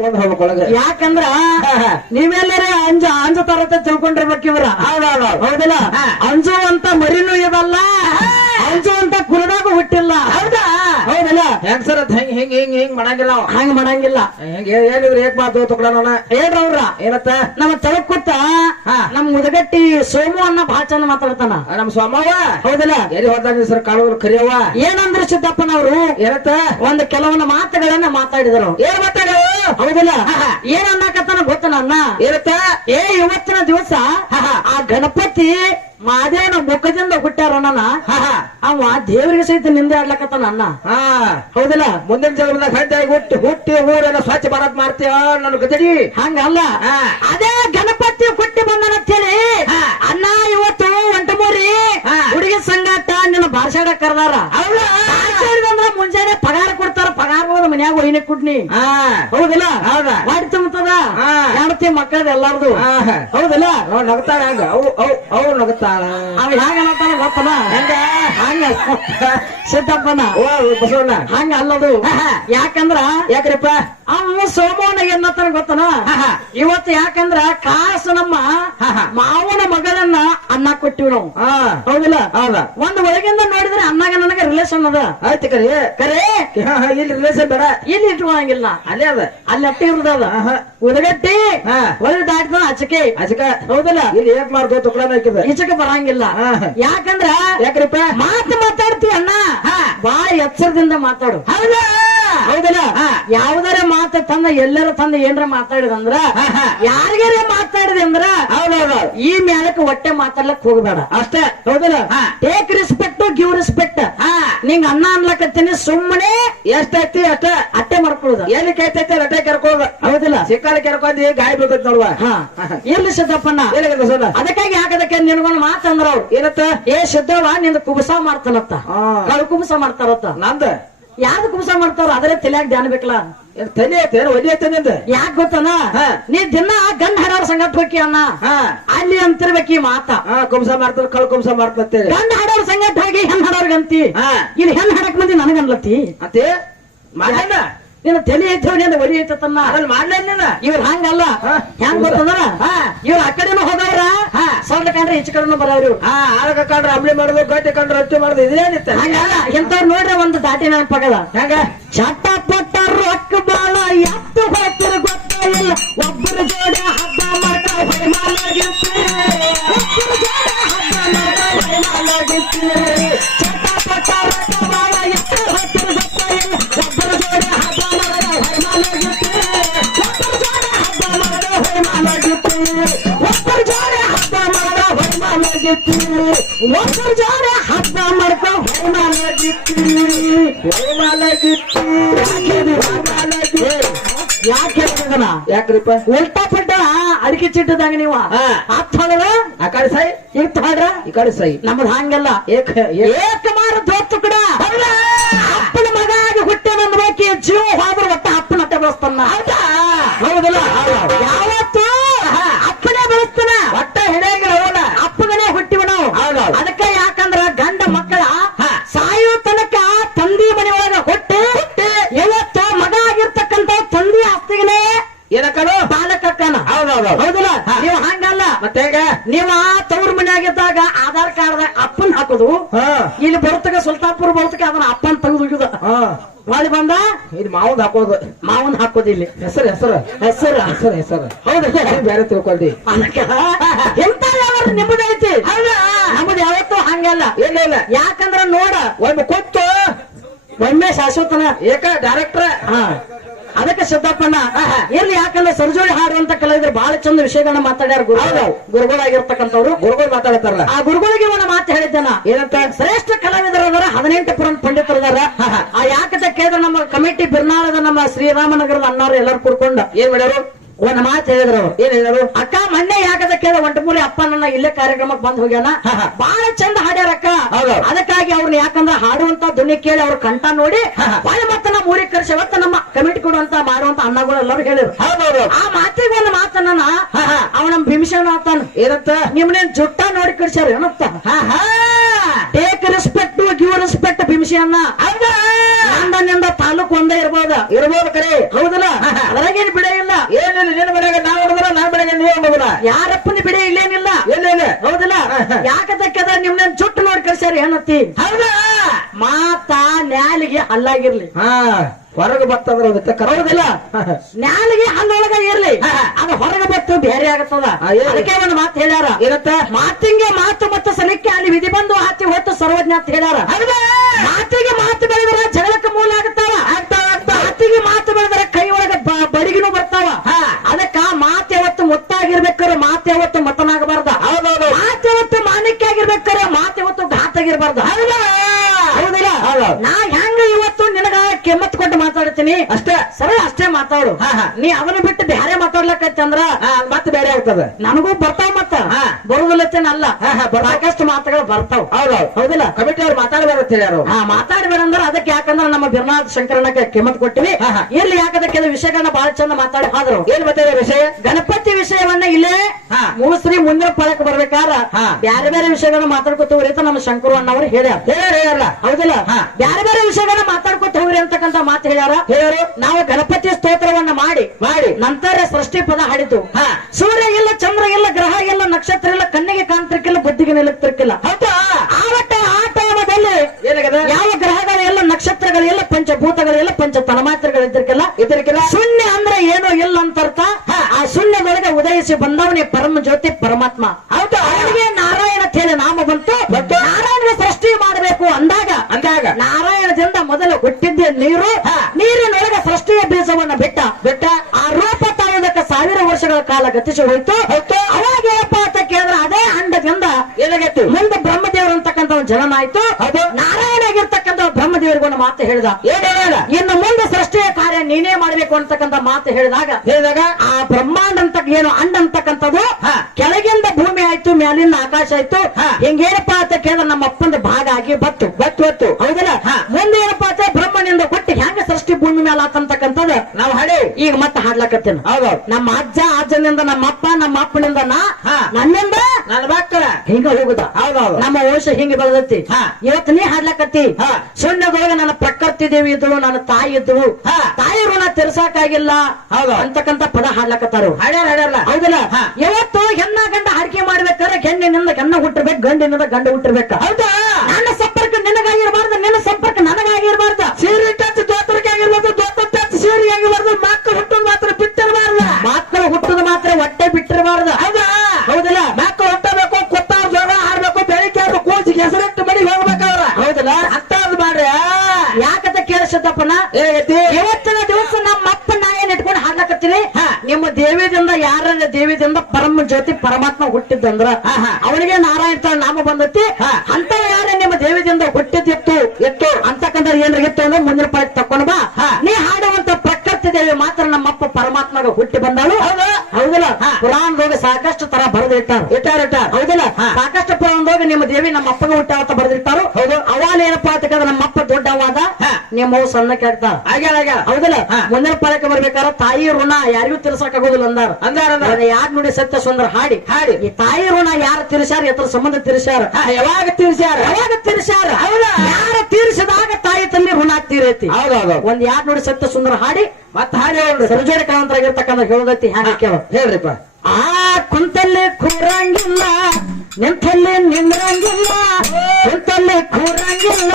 ತೊಗೊಂಡ್ ಹೋಗ್ಬೇಕು ಒಳಗ. ಯಾಕಂದ್ರ ನೀವೆಲ್ಲರೇ ಅಂಜತಾರತ ತಿಳ್ಕೊಂಡಿರ್ಬೇಕು ಇವ್ರ. ಹೌದಲ್ಲ? ಅಂಜುವಂತ ಮರಿನೂ ಇದಲ್ಲ, ಅಂಜುವಂತ ಕುರುಡಾಗೂ ಹುಟ್ಟಿಲ್ಲ. ಹೌದಾ? ಹೌದಲ್ಲ? ಹೆಂಗ್ ಸರ್ ಹೆಂಗ್ ಹಿಂಗ್ ಹಿಂಗ್ ಹಿಂಗ್ ಮಾಡಂಗಿಲ್ಲ ನಾವು. ಹಂಗ ಮಾಡಂಗಿಲ್ಲ. ಹೇಳಿದ್ರು ಏಕ್ ಮಾತು ತಗೊಳ್ಳೋಣ ಹೇಳ್ರವ್ರ ಏನತ್ತ ನಮ್ಮ ತಳಕುತ್ತ ನಮ್ ಮುದಗಟ್ಟಿ ಸೋಮು ಅನ್ನ ಬಹಳ ಚಂದ ಮಾತಾಡ್ತಾನ. ನಮ್ ಸೋಮವ್ವ ಹೌದಲ್ಲ? ಎಲ್ಲಿ ಹೋದ ಸರ್ ಕಾಳುಗಳು ಕರಿಯವ್ವ ಏನಂದ್ರೆ ಸಿದ್ದಪ್ಪನವರು ಏನತ್ತ ಒಂದು ಕೆಲವೊಂದು ಮಾತುಗಳನ್ನ ಮಾತಾಡಿದರು. ಏನ್ ಮಾತಾಡೋ ಹೌದಲ್ಲ? ಏನ್ ಅನ್ನಕತ್ತಾನ ಗೊತ್ತ ನನ್ನ ಏನತ್ತ ಇವತ್ತಿನ ದಿವಸ ಆ ಗಣಪತಿ ಮಾದೇವನ ಮುಖದಿಂದ ಹುಟ್ಟ್ಯಾರ ನನ್ನ ಅವ ದೇವರಿಗೆ ಸಹಿತ ನಿಂದೆ ಆಡ್ಲಕತ್ತ ನನ್ನ. ಹೌದಲ್ಲ? ಮುಂದಿನ ಜನ್ಮದಾಗ ಹಂತಾಗಿ ಹುಟ್ಟಿ ಹುಟ್ಟಿ ಊರೆಲ್ಲ ಸ್ವಚ್ಛ ಭಾರತ್ ಮಾಡ್ತೀವ ನನ್ನ ಗದಡಿ ಹಂಗಲ್ಲ. ಅದೇ ಗಣಪತಿ ಹುಟ್ಟಿ ಬಂದನಂತೇಳಿ ಅಣ್ಣ ಇವತ್ತು ಒಂಟಮೂರಿ ಹುಡುಗಿ ಸಂಗಾಟ ನಿನ್ನ ಭಾಷಣ ಕರ್ದಾರ. ಅಂದ್ರೆ ಮುಂಜಾನೆ ಪಗಾರ ಕೊಡ್ತಾರ, ಪಗಾರ ಹೋದ ಮನ್ಯಾಗ ಒಯ್ನೆ ಕುಡ್ನಿ. ಹೌದಲ್ಲ? ಮಾಡಿ ತುಂಬತದ ಹೆಂಡತಿ ಮಕ್ಕಳದ ಎಲ್ಲಾರ್ದು. ಹೌದಲ್ಲ? ನಗ್ತಾಳ ಹಂಗ ಅವು ನಗ್ತಾಳ ಅವ ಹ್ಯಾಂಗ ಅನ್ನತಾನ ಗೊತ್ತನ? ಹೆಂಗ ಹಂಗ ಸಿದ್ದಪ್ಪನ ಬಸವಣ್ಣ ಹಂಗ ಅಲ್ಲದು. ಯಾಕಂದ್ರ ಯಾಕ್ರಿಪ್ಪ ಅವ ಸೋಮವನ ಏನತ್ತಾನ ಗೊತ್ತನ? ಇವತ್ತು ಯಾಕಂದ್ರ ಕಾಸು ನಮ್ಮ ಮಾವನ ಮಗಳನ್ನ ಅನ್ನ ಕೊಟ್ಟಿವಿ ನಾವು. ಹೌದಿಲ್ಲ? ಒಂದ್ ಒಳಗಿಂದ ನೋಡಿದ್ರೆ ಅನ್ನಾಗ ನನಗ ರಿಲೇಷನ್ ಅದ. ಆಯ್ತು ಕರೆ ಕರೆ ಇಲ್ಲಿ ರಿಲೇಷನ್ ಬೇಡ, ಇಲ್ಲಿ ಇಟ್ಕೊಳಂಗಿಲ್ಲ. ಅಲ್ಲೇ ಅದ, ಅಲ್ಲಿ ಅಟ್ಟಿ ಇರುದದ ಉದಗಟ್ಟಿ ಒಳಗೆ ದಾಟ್ತಾನ ಅಚಕೆ ಅಚಕ. ಹೌದಲ್ಲ? ಇಲ್ಲಿ ಏಕ್ ಮಾರ್ದು ತುಕಡನ ಹಾಕಿದ ಈಚಕ ಬರಂಗಿಲ್ಲ. ಯಾಕಂದ್ರ ಯಾಕ್ರಿಪ್ಪ ಮಾತು ಮಾತಾಡ್ತಿ ಅಣ್ಣ ಬಾಳ ಎಚ್ಚರದಿಂದ ಮಾತಾಡು. ಹೌದಾ? ಹೌದಲ್ಲ? ಯಾವ್ದಾರ ಮಾತ ತಂದ ಎಲ್ಲರ ತಂದ ಏನ್ರ ಮಾತಾಡಿದಂದ್ರ ಯಾರಿಗಾರ ಮಾತಾಡಿದೆ ಅಂದ್ರ ಈ ಮೇಳಕ್ಕೆ ಹೊಟ್ಟೆ ಮಾತಾಡ್ಲಕ್ ಹೋಗ್ಬೇಡ ಅಷ್ಟೇ. ಹೌದಲ್ಲ? Take respect give respect. ನಿಂಗ ಅನ್ನ ಅನ್ಲಕತ್ತೀನಿ, ಸುಮ್ಮನೆ ಎಷ್ಟೈತಿ ಅಷ್ಟ ಅಟ್ಟೆ ಮಾಡ್ಕೊಳ್ಳೋದು. ಎಲ್ಲಿ ಕೈತೈತಿ ಅಟ್ಟೆ ಕೆರ್ಕೊಳ್ಳೋದು. ಹೌದಿಲ್ಲ? ಸಿಕ್ಕಾಲ ಕೆರ್ಕೊಂಡಿ ಗಾಯ ಬೀಳ್ತೈತಿ ನೋಡುವ. ಇರ್ಲಿ ಸಿದ್ದಪ್ಪನ, ಅದಕ್ಕಾಗಿ ಹಾಕದಕ್ಕೆ ನಿನ್ಗೊಂದು ಮಾತಂದ್ರ ಅವ್ರು ಏನತ್ತ, ಏ ಸಿದ್ದವ್ವ ನಿಂದ ಕುಬಸ ಮಾಡ್ತಾನತ್ತ, ಕಳು ಕುಬಸ ಮಾಡ್ತಾರತ್ತ. ನಂದ ಯಾವ್ದು ಕುಬಸ ಮಾಡ್ತಾರ ಅದ್ರೆ ತಲೆಯಾಗ ಧ್ಯಾನ ಬೇಕಲ್ಲ. ತಲೆ ಐತೆ ಒಲಿ ಐತೆ ನಿಂದ. ಯಾಕೆ ಗೊತ್ತನ? ನೀ ದಿನ ಗಂಡ ಹಾಡೋರ್ ಸಂಗಟ್ ಹೋಗಿ ಅಣ್ಣ ಅಲ್ಲಿ ಅಂತಿರ್ಬೇಕು ಈ ಮಾತ. ಕುಂಸ ಮಾಡ್ತಾರ ಕಳ್ ಕುಂಸ ಮಾಡ್ತೇವೆ. ಗಂಡ ಹಾಡೋರ್ ಸಂಗಟ್ ಹೋಗಿ ಹೆಣ್ ಹಾಡೋರ್ಗಂತಿ, ಇಲ್ಲಿ ಹೆಣ್ ಹಾಡಕ್ ಮಂದಿ ನನಗನ್ಲತ್ತಿ ಅತ್ತೇ ಮಾಡ. ನಿನ್ನ ತಲೆ ಐತವ ನಿಂದ ಒಲಿ ಐತನ್ನ ಮಾಡ್ಲೇನ. ಇವ್ರ ಹಂಗಲ್ಲ. ಹೆಂಗ್ ಗೊತ್ತದ? ಇವ್ರ ಆ ಕಡೆನೂ ಹೋದವ್ರ ಸೊಂಡ ಕಂಡ್ರೆ ಈಚ ಕಡೆನೂ ಬರವ್ರಿ. ಆಳಕ ಕಂಡ್ರೆ ಅಂಬ್ಲಿ ಮಾಡುದು, ಗಟ್ಟಿ ಕಂಡ್ರೆ ರೊಟ್ಟಿ ಮಾಡುದು, ಇದೇನಿತ್ತ ಹಂಗಲ್ಲ. ಎಂತವ್ರು ನೋಡ್ರೆ ಒಂದು ದಾಟಿ ನೆನಪಾಗದ. ಹೆಂಗ ಚಟ್ಟ ಪಟ್ಟ ರೊಕ್ಕ ಬಾಳ ಎತ್ತು ಹೋಗ್ತಿರ ಗೊತ್ತಾಗಿಲ್ಲ. ಒಬ್ಬರ ಜೋಡಿ ಹಬ್ಬ ಮಾಡ್ತಾ ಹೊಯ್ಮಾಲಾಗಿರ್ತೀರಿ, ಒಬ್ಬರ ಜೋಡಿ ಹಬ್ಬ ಮಾಡ್ತಾ ಹೊಯ್ಮಾಲಾಗಿರ್ತೀರಿ. ಚಟ್ಟ ಪಟ್ಟ ರೊಕ್ಕ ಬಾಳ ಎತ್ತು ಹೋಗ್ತಿರ ಗೊತ್ತಾಗಿಲ್ಲ. ಒಬ್ಬರ ಜೋಡಿ ಹಬ್ಬ ಮಾಡ್ತಾ ಹೊಯ್ಮಾಲಾಗಿರ್ತೀರಿ, ಒಬ್ಬರ ಜೋಡಿ ಹಬ್ಬ ಮಾಡ್ತಾ ಹೊಯ್ಮಾಲಾಗಿರ್ತೀರಿ, ಒಬ್ಬರ ಜೋಡಿ ಹಬ್ಬ ಮಾಡ್ತಾ ಹೊಯ್ಮಾಲಾಗಿರ್ತೀರಿ, ಒಬ್ಬರ ಜೋಡಿ ಹಬ್ಬ ಮಾಡ್ತಾ ಹೊಯ್ಮಾಲಾಗಿರ್ತೀರಿ, ಹೊಯ್ಮಾಲಾಗಿರ್ತೀರಿ. ಯಾಕೆ ಯಾಕ್ರಿಪ್ಪ ಉಲ್ಟಾ ಪಟ್ಟ ಅಡಿಕೆ ಚಿಟ್ಟದಾಗ ನೀವು ಹತ್ ಹೊಡದ ಆ ಕಡೆ ಸೈ ಇರ್ತ ಹೊಡ್ರ ಈ ಕಡೆ ಸೈ. ನಮ್ದು ಹಂಗಲ್ಲ. ಏಕ ಮಾರ ದೋತ್ತು ಕೂಡ ಅಪ್ಪನ ಮಗ ಆಗಿ ಹುಟ್ಟೆ ನಂದಬೇಕಿ ಜೀವ ಹೋದ್ರ ಒಟ್ಟ ಅಪ್ಪನ ಅಟ್ಟೆ ಬೆಳೆಸ್ತಾನ. ಹೌದಲ್ಲ? ಯಾವತ್ತು ಅಪ್ಪನೇ ಬೆಳೆಸ್ತಾನ, ಒಟ್ಟ ಹಿಡಿಯಾಗಿಲ್ಲ. ಅಪ್ಪಗನೇ ಹುಟ್ಟಿವ ನಾವು. ಅದಕ್ಕ ಯಾಕಂದ್ರ ಗಂಡ ಮಕ್ಕಳ ಸಾಯೋ ತನಕ ತಂದಿ ಮನೆ ಒಳಗ ಹುಟ್ಟಿ ಇವತ್ತು ಮಗ ಆಗಿರ್ತಕ್ಕಂಥ ತಂದಿ ಆಸ್ತಿಗನೇ ಏನಕ್ಕನು ಬಾಲಕಕ್ಕನ. ಹೌದಲ್ಲ? ನೀವು ಹಂಗಲ್ಲ. ಮತ್ತೆ ನೀವ ತವ್ರ ಮನೆ ಆಗಿದ್ದಾಗ ಆಧಾರ್ ಕಾರ್ಡ್ ಅಪ್ಪನ್ ಹಾಕೋದು, ಇಲ್ಲಿ ಬರ್ತಕ ಸುಲ್ತಾಪುರ ಬರ್ತಕ ಅದನ್ನ ಅಪ್ಪನ್ ತೆಗೆದು ಮಾಡಿ ಬಂದ ಇದು ಮಾವನ್ ಹಾಕೋದು, ಮಾವನ್ ಹಾಕೋದು. ಇಲ್ಲಿ ಹೆಸರು ಹೆಸರು ಹೆಸರು ಹೆಸರು ಹೆಸರು ಹೌದಲ್ಲ? ಬೇರೆ ತಿಳ್ಕೊಂಡಿ ಎಂತ ಯಾವ ನಿಮ್ಮದೈತಿ. ನಮ್ಮದು ಯಾವತ್ತೂ ಹಂಗಲ್ಲ. ಇಲ್ಲ. ಯಾಕಂದ್ರ ನೋಡ ಒಮ್ಮೆ ಕೊಟ್ಟು ಒಮ್ಮೆ ಶಾಶ್ವತನ ಏಕ ಡೈರೆಕ್ಟರ್. ಅದಕ್ಕೆ ಸಿದ್ದಪ್ಪಣ್ಣ ಎಲ್ಲಿ ಯಾಕಂದ್ರೆ ಸರ್ಜೋಳಿ ಹಾಡುವಂತ ಕಲಾವಿದರು ಬಹಳ ಚಂದ ವಿಷಯಗಳನ್ನ ಮಾತಾಡ್ಯಾರ. ಗುರುಗಳಾಗಿರ್ತಕ್ಕಂಥವ್ರು ಗುರುಗಳು ಮಾತಾಡ್ತಾರಲ್ಲ, ಆ ಗುರುಗಳಿಗೆ ಒಂದು ಮಾತು ಹೇಳಿದ್ದೇನ ಏನಂತ, ಶ್ರೇಷ್ಠ ಕಲಾವಿದರದಾರ 18 ಪುರಾಣ ಪಂಡಿತರದಾರ. ಆ ಯಾಕಂತ ಕೇಳಿದ್ರೆ ನಮ್ಮ ಕಮಿಟಿ ಬಿರ್ನಾಳದ ನಮ್ಮ ಶ್ರೀರಾಮನಗರದ ಅಣ್ಣಾರು ಎಲ್ಲರೂ ಕೂಡ್ಕೊಂಡು ಏನ್ ಮಾಡ್ಯಾರು, ಒಂದ್ ಮಾತು ಹೇಳಿದ್ರು. ಏನ್ ಹೇಳಿದ್ರು? ಅಕ್ಕ ಮೊನ್ನೆ ಯಾಕದ ಕೇಳ ಒಂಟಮೂರಿ ಅಪ್ಪ ನನ್ನ ಇಲ್ಲೇ ಕಾರ್ಯಕ್ರಮಕ್ಕೆ ಬಂದ್ ಹೋಗ್ಯಾನ, ಬಹಳ ಚಂದ ಹಾಡ್ಯಾರ ಅಕ್ಕ. ಅದಕ್ಕಾಗಿ ಅವ್ರನ್ನ ಯಾಕಂದ್ರ ಹಾಡುವಂತ ಧ್ವನಿ ಕೇಳಿ ಅವ್ರ ಕಂಠ ನೋಡಿ ಬಾಳೆ ಮತ್ತ ನಮ್ಮ ಊರಿಗೆ ಕರ್ಸಿ ಅವತ್ತ ನಮ್ಮ ಕಮಿಟಿ ಕೊಡುವಂತ ಮಾಡುವಂತ ಅಣ್ಣಗಳು ಎಲ್ಲರೂ ಹೇಳಿದ್ರು. ಆ ಮಾತಿಗೆ ಒಂದು ಮಾತನ್ನ ಅವ ನಮ್ ಭೀಮಸೇನ ಆತಾನ ಏನಂತ, ನಿಮ್ನೇನ್ ಜುಟ್ಟ ನೋಡಿ ಕರ್ಸ್ಯಾರ ಏನಂತ. Take respect give respect Bhimasena. ಹೌದಾ? ನಂದನಿಂದ ತಾಲೂಕು ಒಂದೇ ಇರ್ಬೋದು ಕರೆ. ಹೌದಲ್ಲ? ಅದ್ರಾಗೇನು ಬಿಡ ಏನಿಲ್ಲ ನಿನ್ನ ಮನೆಯಾಗ ನಾ ಹೊಡೆದ್ರ ನನ್ನ ಮನೆಯಾಗ ನೀ ಹೊಡೆದ್ರ ಯಾರಪ್ಪನ ಬಿಡಿ ಇಲ್ಲೇನಿಲ್ಲ ಇಲ್ಲ ಹೌದಿಲ್ಲ ಯಾಕದಕ್ಕದ ನಿಮ್ನ ಜುಟ್ಟು ನೋಡಿ ಕಳ್ಸ್ಯಾರ ಏನತ್ತಿ ಹೌದಾ ಮಾತ ನ್ಯಾಲಿಗೆ ಹಲ್ಲಾಗಿರ್ಲಿ ಹೊರಗೆ ಬರ್ತದ್ರ ಹೌದಿಲ್ಲ ನ್ಯಾಲಿಗೆ ಹಲ್ಲೊಳಗ ಇರ್ಲಿ ಅದು ಹೊರಗೆ ಬತ್ತು ಬೇರೆ ಆಗತ್ತದ ಅದಕ್ಕೆ ಒಂದು ಮಾತು ಹೇಳ್ಯಾರ ಏನಂತ ಮಾತಿಂಗೆ ಮಾತು ಮತ್ತು ಸಲಿಕ್ಕೆ ಅಲ್ಲಿ ವಿಧಿ ಬಂದು ಹಾತಿ ಹೊತ್ತು ಸರ್ವಜ್ಞ ಅಂತ ಹೇಳ್ಯಾರ ಮಾತಿಗೆ ಮಾತು ಬೆಳೆದ್ರೆ ಜಗಳಕ್ಕೆ ಮೂಲ ಆಗ್ತಾವ ಮಾತಿಗೆ ಮಾತು ಬೆಳೆದ್ರೆ ಕೈ ಒಳಗ ಬಡಿಗಿನೂ ಬರ್ತಾವ ಅದಕ್ಕ ಮಾತು ಯಾವತ್ತು ಮುತ್ತಾಗಿರ್ಬೇಕಾದ್ರೆ ಮಾತು ಯಾವತ್ತು ಮತನಾಗಬಾರ್ದ ಮಾತು ಯಾವತ್ತು ಮಾನಿಕ್ಯ ಆಗಿರ್ಬೇಕಾದ್ರೆ ಮಾತು ಯಾವತ್ತು ಘಾತಾಗಿರ್ಬಾರ್ದು ಹೌದಿಲ್ಲ ನಾ ಹೆಂಗ ಇವತ್ತು ನಿನಗ ಕೆಮ್ಮತ್ ಕೊಟ್ಟು ಮಾತಾಡ್ತೀನಿ ಅಷ್ಟೇ ಸರಿ ಅಷ್ಟೇ ಮಾತಾಡು ನೀ ಅದನ್ನ ಬಿಟ್ಟು ಬೇರೆ ಮಾತಾಡ್ಲಕ್ಕಂದ್ರ ಮತ್ತೆ ಬೇರೆ ಆಗ್ತದ ನನಗೂ ಬರ್ತಾವ ಮತ್ತ ಬರುದಿಲ್ಲತ್ತೇನಲ್ಲ ಸಾಕಷ್ಟು ಮಾತುಗಳು ಬರ್ತಾವ ಹೌದಿಲ್ಲ ಕಮಿಟಿ ಅವ್ರು ಮಾತಾಡ್ಬೇಡ ಅಂತ ಹೇಳ್ಯಾರು ಮಾತಾಡ್ಬೇಡ ಅಂದ್ರೆ ಅದಕ್ಕೆ ಯಾಕಂದ್ರ ನಮ್ಮ ಬಿರ್ನಾಥ್ ಶಂಕರನಕ್ಕೆ ಕೆಮ್ಮತ್ ಕೊಟ್ಟಿವಿ ಇಲ್ಲಿ ಯಾಕದಕ್ಕೆ ವಿಷಯಗಳನ್ನ ಬಹಳ ಚಂದ ಮಾತಾಡಿ ಹಾದ್ರು ಏನ್ ಮಾತಾಡ ವಿಷಯ ಗಣಪತಿ ವಿಷಯವನ್ನ ಇಲ್ಲೇ ಮುಗಿಸ್ರಿ ಮುಂದಿನ ಪಳಕ್ ಬರ್ಬೇಕಾರ ಬ್ಯಾರೆ ಬೇರೆ ವಿಷಯಗಳನ್ನ ಮಾತಾಡ್ಕೊತ ಹೋಗ್ರಿ ಅಂತ ನಮ್ಮ ಶಂಕರ ಅಣ್ಣವ್ರು ಹೇಳ್ಯಾರ ಹೌದಿಲ್ಲ ಬ್ಯಾರೆ ಬೇರೆ ವಿಷಯಗಳನ್ನ ಮಾತಾಡ್ಕೊತ ಹೋಗ್ರಿ ಅಂತಕ್ಕಂತ ಮಾತು ಹೇಳ್ಯಾರ ನಾವು ಗಣಪತಿ ಸ್ತೋತ್ರವನ್ನ ಮಾಡಿ ನಂತರ ಸೃಷ್ಟಿ ಪದ ಹಾಡಿದ್ದು ಸೂರ್ಯ ಇಲ್ಲ ಚಂದ್ರ ಇಲ್ಲ ಗ್ರಹ ಇಲ್ಲ ನಕ್ಷತ್ರ ಇಲ್ಲ ಕಣ್ಣಿಗೆ ಕಾಣ್ತಿರ್ಕಿಲ್ಲ ಬುದ್ಧಿಗೆ ನಿಲ್ಲುತ್ತಿರ್ಕಿಲ್ಲ ಆವಟ್ಟ ಆ ಟೈಮದಲ್ಲಿ ಯಾವ ಗ್ರಹಗಳಿಲ್ಲ ನಕ್ಷತ್ರಗಳಿಲ್ಲ ಪಂಚಭೂತಗಳಿಲ್ಲ ಪಂಚ ತನ್ಮಾತ್ರಗಳಿದ್ದಿರ್ಕಿಲ್ಲ ಶೂನ್ಯ ಅಂದ್ರೆ ಏನು ಇಲ್ಲ ಅಂತ ಅರ್ಥ ಆ ಶೂನ್ಯದೊಳಗೆ ಉದಯಿಸಿ ಬಂದವನೇ ಪರಮ ಜ್ಯೋತಿ ಪರಮಾತ್ಮ ಅವನಿಗೆ ನಾರಾಯಣ ಹೇಳಿ ನಾಮ ಬಂತು ನಾರಾಯಣ ಸೃಷ್ಟಿ ಮಾಡಬೇಕು ಅಂದಾಗ ನಾರಾಯಣದಿಂದ ಮೊದಲು ಹುಟ್ಟಿದ್ದ ನೀರಿನೊಳಗೆ ಸೃಷ್ಟಿಯ ಬೀಜವನ್ನ ಬಿಟ್ಟ ಆ ರೂಪ ತಾಳೋದಕ್ಕೆ 1000 ವರ್ಷಗಳ ಕಾಲ ಗತಿಸಿ ಹೋಯ್ತು ಅವಾಗ ಏನಪ್ಪ ಅಂತ ಕೇಳಿದ್ರೆ ಅದೇ ಅಂಡದಿಂದ ಏನಾಗೈತು ಮುಂದೆ ಬ್ರಹ್ಮದೇವರು ಅಂತಕ್ಕಂಥ ಜನನ ಆಯ್ತು ನಾರಾಯಣ ಆಗಿರ್ತಕ್ಕಂಥ ಬ್ರಹ್ಮದೇವರಿಗೂ ಒಂದು ಮಾತು ಹೇಳಿದ ಇನ್ನು ಮುಂದೆ ಸೃಷ್ಟಿಯ ಕಾರ್ಯ ನೀನೇ ಮಾಡಬೇಕು ಅಂತಕ್ಕಂಥ ಮಾತು ಹೇಳಿದಾಗ ಆ ಬ್ರಹ್ಮಾಂಡ ಅಂತ ಏನು ಅಂಡ ಅಂತಕ್ಕಂಥದ್ದು ಕೆಳಗಿಂದ ಭೂಮಿ ಆಯ್ತು ಮೇಲಿಂದ ಆಕಾಶ ಆಯ್ತು ಹಿಂಗೇನಪ್ಪಾ ಅಂತ ಕೇಳಿದ್ರೆ ನಮ್ಮ ಅಪ್ಪಂದ ಭಾಗ ಆಗಿ ಬತ್ತು ಹೌದಿಲ್ಲ ಮುಂದೆ ಏನಪ್ಪಾ ಅಂತ ಬ್ರಹ್ಮನಿಂದ ಕೊಟ್ಟು ಹೆಂಗ ಸೃಷ್ಟಿ ಭೂಮಿ ಮೇಲೆ ಆತಂತಕ್ಕಂಥದ್ದು ನಾವು ಹಾಡಿ ಈಗ ಮತ್ತೆ ಹಾಡ್ಲಕತ್ತೇನೆ ನಮ್ಮ ಅಜ್ಜನಿಂದ ನಮ್ಮ ಅಪ್ಪನಿಂದ ನನ್ನಿಂದ ನನ್ನ ಮಕ್ಕಳ ಹಿಂಗ ಹೋಗುದ ನಮ್ಮ ವಂಶ ಹಿಂಗ ಬೆಳೆದೈತಿ ಇವತ್ತು ನೀ ಹಾಡ್ಲಕತ್ತಿ ಶೂನ್ಯದೊಳಗೆ ನನ್ನ ಪ್ರಕೃತಿ ದೇವಿ ಇದ್ದಳು ನನ್ನ ತಾಯಿ ಇದ್ದಳು ತಾಯಿ ಋಣ ತೀರ್ಸಾಕಾಗಿಲ್ಲ ಅಂತಕ್ಕಂತ ಪದ ಹಾಡ್ಲಕತ್ತಾರು ಹೌದಿಲ್ಲ ಇವತ್ತು ಹೆಣ್ಣ ಗಂಡ ಹಾಡಿಕೆ ಮಾಡ್ಬೇಕಾದ್ರೆ ಹೆಣ್ಣಿನಿಂದ ಹೆಣ್ಣ ಹುಟ್ಟಿರ್ಬೇಕು ಗಂಡಿನಿಂದ ಗಂಡ ಹುಟ್ಟಿರ್ಬೇಕ ನನ್ನ ಸಂಪರ್ಕ ನಿನಗಾಗಿರ್ಬಾರ್ದು ನಿನ್ನ ಸಂಪರ್ಕ ನನಗಾಗಿರ್ಬಾರ್ದು ಸೀರೆ ಟಚ್ ದೋತ್ರಕ್ಕೆ ಆಗಿರ್ಬಾರ್ದು ದೋತ್ರ ಟಚ್ ಸೀರೆಗೆ ಆಗಿರ್ಬಾರ್ದು ಮಕ್ಕಳು ಹುಟ್ಟೋದು ಮಾತ್ರ ಬಿಟ್ಟಿರಬಾರ್ದು ಮಕ್ಕಳು ಹುಟ್ಟೋದು ಮಾತ್ರ ಹೊಟ್ಟೆ ಬಿಟ್ಟಿರಬಾರ್ದು ಹೌದಿಲ್ಲ ಮಕ್ಕಳು ಹುಟ್ಟಬೇಕು ಕೊತ್ತಾರ ಜೋಳ ಆಡ್ಬೇಕು ಬೆಳಿಗ್ಗೆ ಅವ್ರು ಕೋಚಿ ಹೆಸರಿಟ್ಟು ಬಡಿ ಹೋಗ್ಬೇಕವ್ರ ಹೌದಿಲ್ಲ ಅಂತಾದ್ ಮಾಡ್ರಿ ಯಾಕಂತ ಕೇಳಿಸತ್ತಪ್ಪನ ಇವತ್ತಿನ ದಿವಸ ನಮ್ಮ ಅಪ್ಪ ನಾ ಏನ್ ಇಟ್ಕೊಂಡು ಹಾಡ್ಲಕತ್ತೀನಿ ನಿಮ್ಮ ದೇವಿದಿಂದ ಯಾರ ದೇವಿದಿಂದ ಪರಮ ಜ್ಯೋತಿ ಪರಮಾತ್ಮ ಹುಟ್ಟಿದ್ದಂದ್ರ ಅವನಿಗೆ ನಾರಾಯಣ ನಾಮ ಬಂದತಿ ಅಂತ ಯಾರ ನಿಮ್ಮ ದೇವಿದಿಂದ ಹುಟ್ಟಿದ್ದಿತ್ತು ಅಂತಕ್ಕಂಥ ಏನಾಗಿತ್ತು ಅಂದ್ರೆ ಮುಂದಿನ ಪಾಠ ತಕೊಂಡ್ ಬಾ ನೀ ಹಾಡುವಂತ ಪ್ರಕೃತಿ ದೇವಿ ಮಾತ್ರ ನಮ್ಮಪ್ಪ ಪರಮಾತ್ಮಗ ಹುಟ್ಟಿ ಬಂದಾಳು ಹೌದಿಲ್ಲ ಪುರಾಣದೋಗ ಸಾಕಷ್ಟು ತರ ಬರೆದಿಟ್ಟಾರ ಹೌದಿಲ್ಲ ಸಾಕಷ್ಟು ಪುರಾಣದೋಗ ನಿಮ್ಮ ದೇವಿ ನಮ್ಮ ಅಪ್ಪಗ ಹುಟ್ಟಾವತ್ತ ಬರೆದಿರ್ತಾರು ಅವಾಲ ಏನಪ್ಪಾ ಅಂತಕ್ಕಂದ್ರೆ ನಮ್ಮಪ್ಪ ದೊಡ್ಡವಾದ ನಿಮ್ಮವು ಸಣ್ಣಕ್ಕೆ ಆಗ್ತಾರ ಹೌದಿಲ್ಲ ಮುಂದಿನ ಪಾಠಕ್ಕೆ ಬರ್ಬೇಕಾದ್ರೆ ತಾಯಿ ಋಣ ಯಾರಿಗೂ ತೀರ್ಸಕ್ಕಾಗೋದಿಲ್ಲ ಅಂದಾರ ಯಾರು ನೋಡಿ ಸತ್ಯ ಸುಂದರ ಹಾಡಿ ಈ ತಾಯಿ ಋಣ ಯಾರು ತೀರ್ಸ್ಯಾರ ಎತ್ತರ ಸಂಬಂಧ ತೀರ್ಸ್ಯಾರ ಯಾವಾಗ ತೀರ್ಸ್ಯಾರ ಯಾರು ತೀರಿಸಿದಾಗ ತಾಯಿ ತಂದೆ ಋಣ ತೀರೈತಿ ಒಂದ್ ಯಾರು ನೋಡಿ ಸತ್ಯ ಸುಂದರ ಹಾಡಿ ಮತ್ತ ಹಾಡಿ ಸರ್ಜೋಡಿ ಕಾಂತರಾಗಿರ್ತಕ್ಕಂಥ ಹೇಳದೈತಿ ಹ್ಯಾಂಗ ಕೇಳ ಹೇಳ್ರಿಪ್ಪ ಆ ಕುಂತಲ್ಲಿ ಕೂರಂಗಿಲ್ಲ ನಿಂತಲ್ಲಿ ನಿಂದ್ರಂಗಿಲ್ಲ ಕುಂತಲ್ಲಿ ಕೂರಂಗಿಲ್ಲ